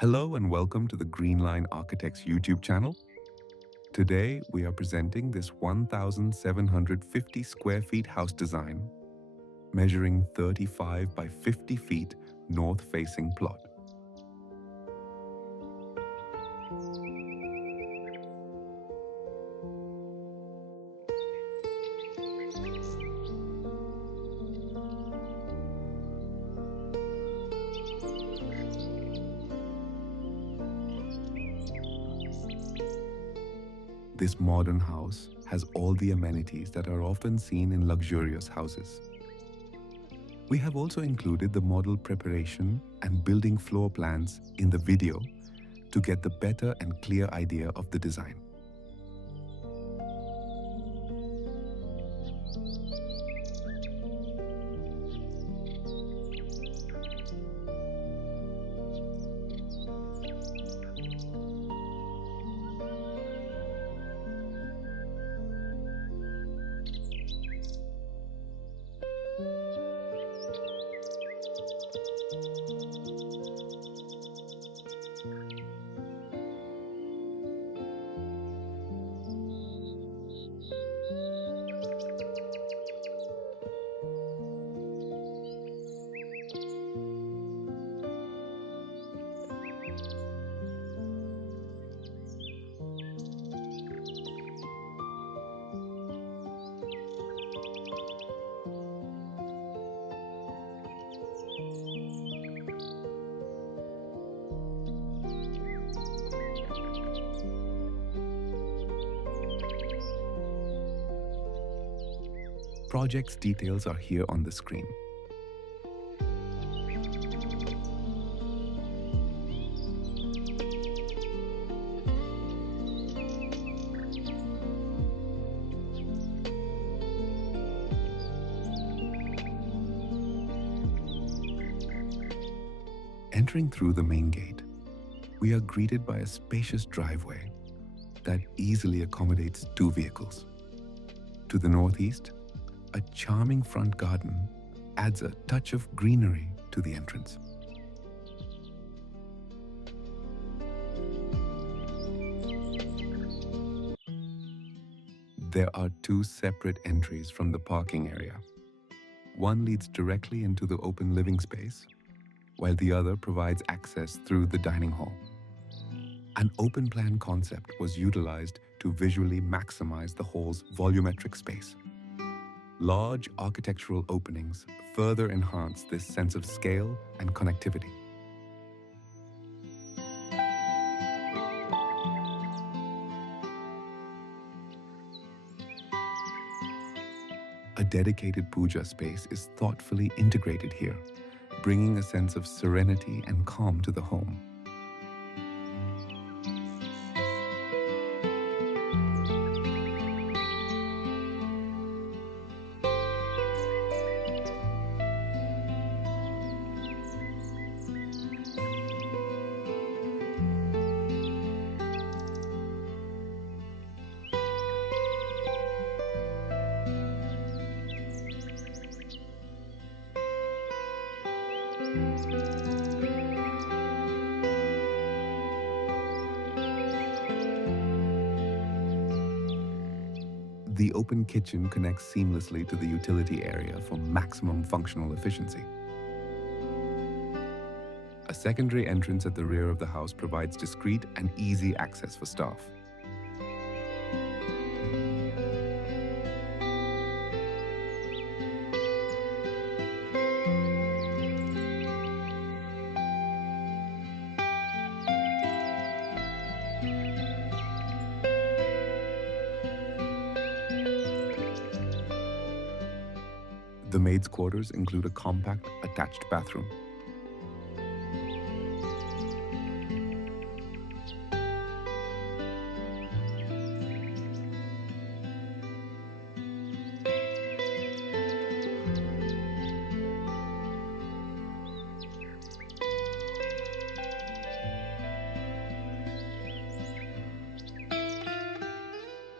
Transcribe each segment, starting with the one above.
Hello and welcome to the Greenline Architects YouTube channel. Today we are presenting this 1,750 square feet house design, measuring 35 by 50 feet north-facing plot. This modern house has all the amenities that are often seen in luxurious houses. We have also included the model preparation and building floor plans in the video to get the better and clear idea of the design. Project's details are here on the screen. Entering through the main gate, we are greeted by a spacious driveway that easily accommodates 2 vehicles. To the northeast, a charming front garden adds a touch of greenery to the entrance. There are 2 separate entries from the parking area. One leads directly into the open living space, while the other provides access through the dining hall. An open plan concept was utilized to visually maximize the hall's volumetric space. Large architectural openings further enhance this sense of scale and connectivity. A dedicated puja space is thoughtfully integrated here, bringing a sense of serenity and calm to the home. The open kitchen connects seamlessly to the utility area for maximum functional efficiency. A secondary entrance at the rear of the house provides discreet and easy access for staff. The maid's quarters include a compact attached bathroom.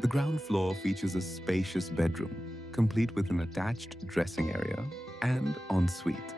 The ground floor features a spacious bedroom, complete with an attached dressing area and ensuite.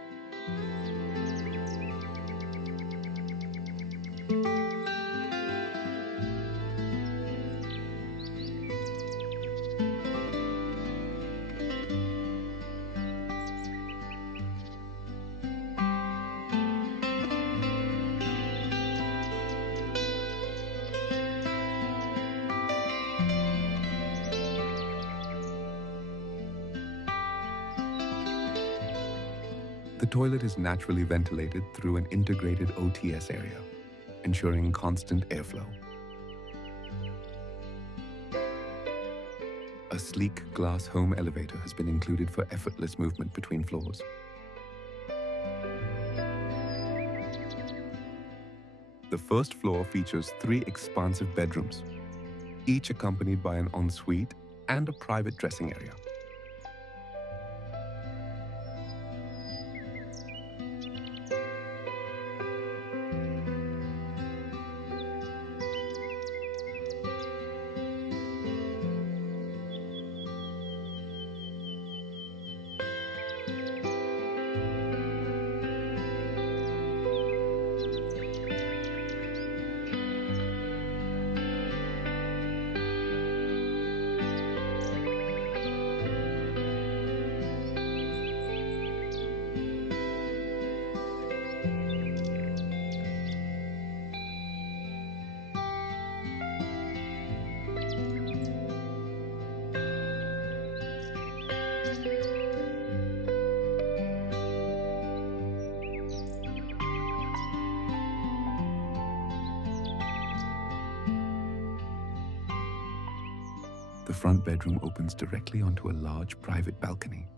toilet is naturally ventilated through an integrated OTS area, ensuring constant airflow. A sleek glass home elevator has been included for effortless movement between floors. The first floor features 3 expansive bedrooms, each accompanied by an ensuite and a private dressing area. The front bedroom opens directly onto a large private balcony,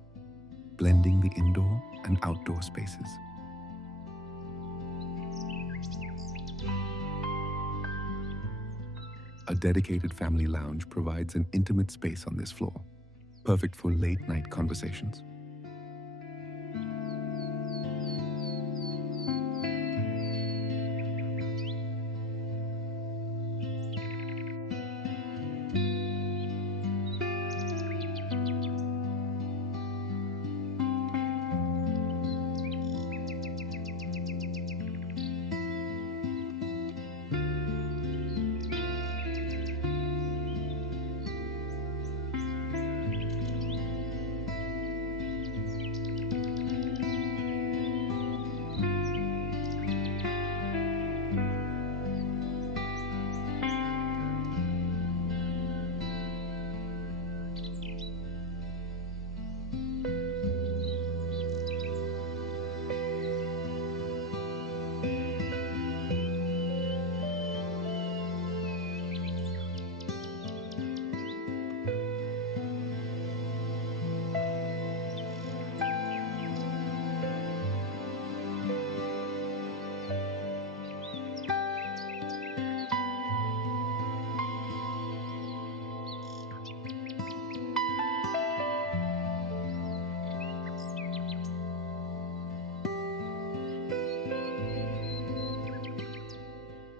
blending the indoor and outdoor spaces. A dedicated family lounge provides an intimate space on this floor, perfect for late-night conversations.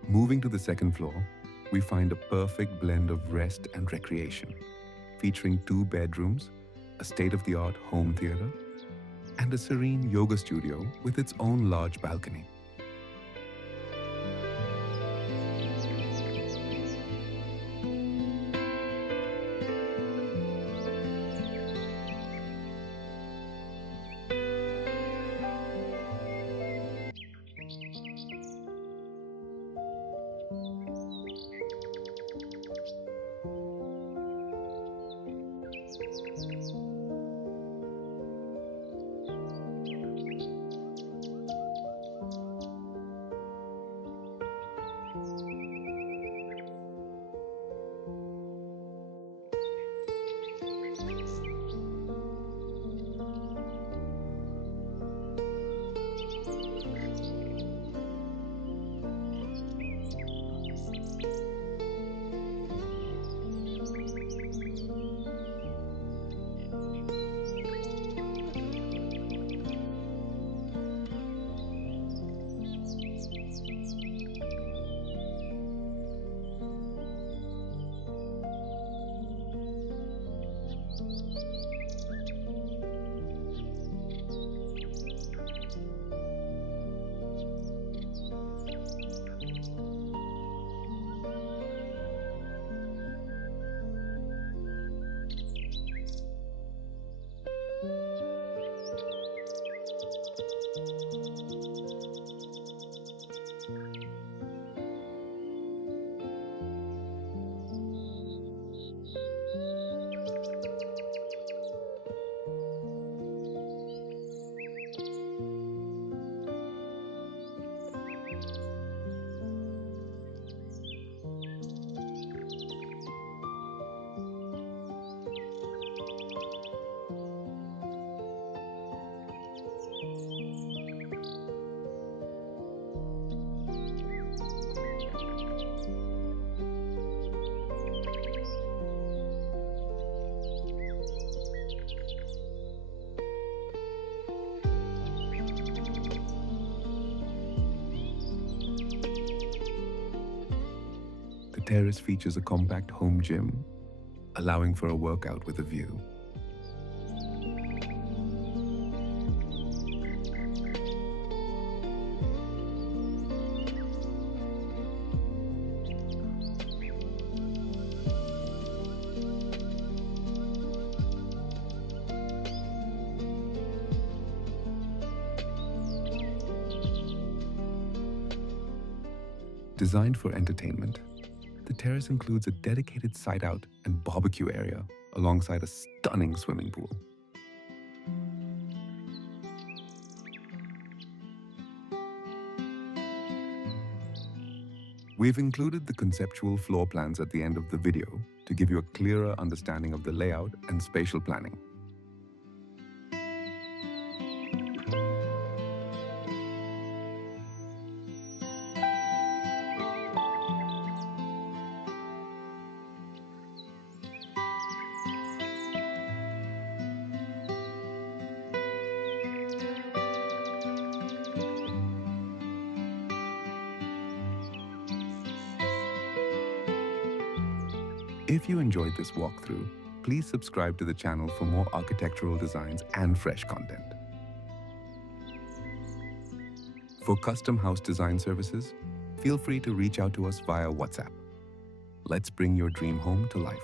Moving to the second floor, we find a perfect blend of rest and recreation, featuring 2 bedrooms, a state-of-the-art home theater, and a serene yoga studio with its own large balcony. terrace features a compact home gym, allowing for a workout with a view. Designed for entertainment, the terrace includes a dedicated site-out and barbecue area alongside a stunning swimming pool. We've included the conceptual floor plans at the end of the video to give you a clearer understanding of the layout and spatial planning. If you enjoyed this walkthrough, please subscribe to the channel for more architectural designs and fresh content. For custom house design services, feel free to reach out to us via WhatsApp. Let's bring your dream home to life.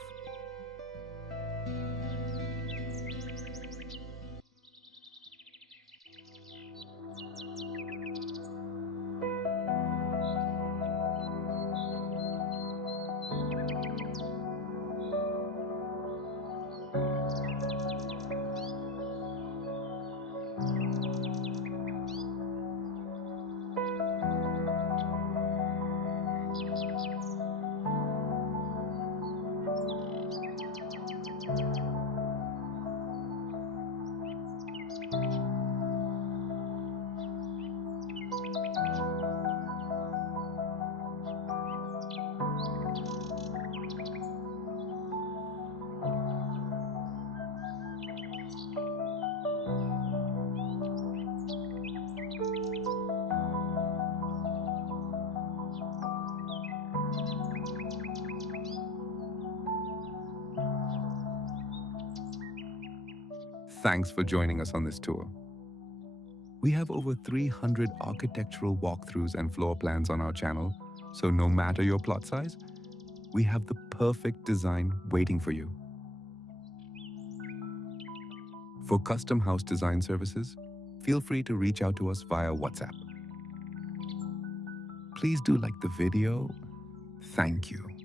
Thanks for joining us on this tour. We have over 300 architectural walkthroughs and floor plans on our channel, so no matter your plot size, we have the perfect design waiting for you. For custom house design services, feel free to reach out to us via WhatsApp. Please do like the video. Thank you.